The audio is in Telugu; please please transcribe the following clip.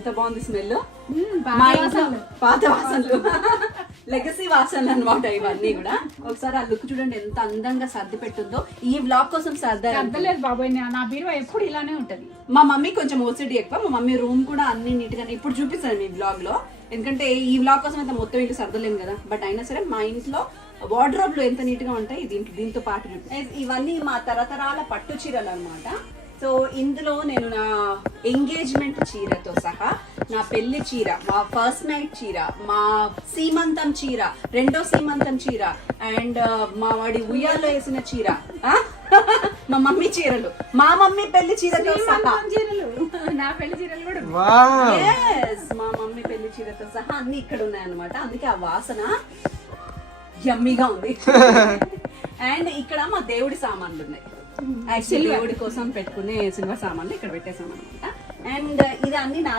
ఎంత బాగుంది స్మెల్. మా ఇంట్లో పాత వాసనలు, లెగసీ వాసనలు అన్నమాట ఇవన్నీ కూడా. ఒకసారి ఆ లుక్ చూడండి ఎంత అందంగా సర్ది పెట్టుందో. ఈ బ్లాగ్ కోసం సర్దలేదు బాబాయ్, నా బీరువా ఎప్పుడు ఇలానే ఉంటది. మా మమ్మీ కొంచెం ఓసిడి ఎక్కువ. మా మమ్మీ రూమ్ కూడా అన్ని నీట్ గా ఇప్పుడు చూపిస్తాను మీ బ్లాగ్ లో, ఎందుకంటే ఈ బ్లాగ్ కోసం అయితే మొత్తం ఇల్లు సర్దలేము కదా. బట్ అయినా సరే మా ఇంట్లో వార్డ్రోబ్ లో ఎంత నీట్ గా ఉంటాయి దీంతో పాటు. ఇవన్నీ మా తరతరాల పట్టు చీరలు అన్నమాట. సో ఇందులో నేను నా ఎంగేజ్మెంట్ చీరతో సహా, నా పెళ్లి చీర, మా ఫస్ట్ నైట్ చీర, మా సీమంతం చీర, రెండో సీమంతం చీర, అండ్ మా వాడి ఉయ్యాల్లో వేసిన చీర, మా మమ్మీ చీరలు, మా మమ్మీ పెళ్లి చీరతో సహా, నా పెళ్లి చీరలు కూడా మా మమ్మీ పెళ్లి చీరతో సహా అన్ని ఇక్కడ ఉన్నాయన్నమాట. అందుకే ఆ వాసన యమ్మీగా ఉంది. అండ్ ఇక్కడ మా దేవుడి సామాన్లు ఉన్నాయి. యాక్చువల్లీ దేవుడి కోసం పెట్టుకునే సిల్వర్ సామాన్లు ఇక్కడ పెట్టేసాం అనమాట. అండ్ ఇది అన్ని నా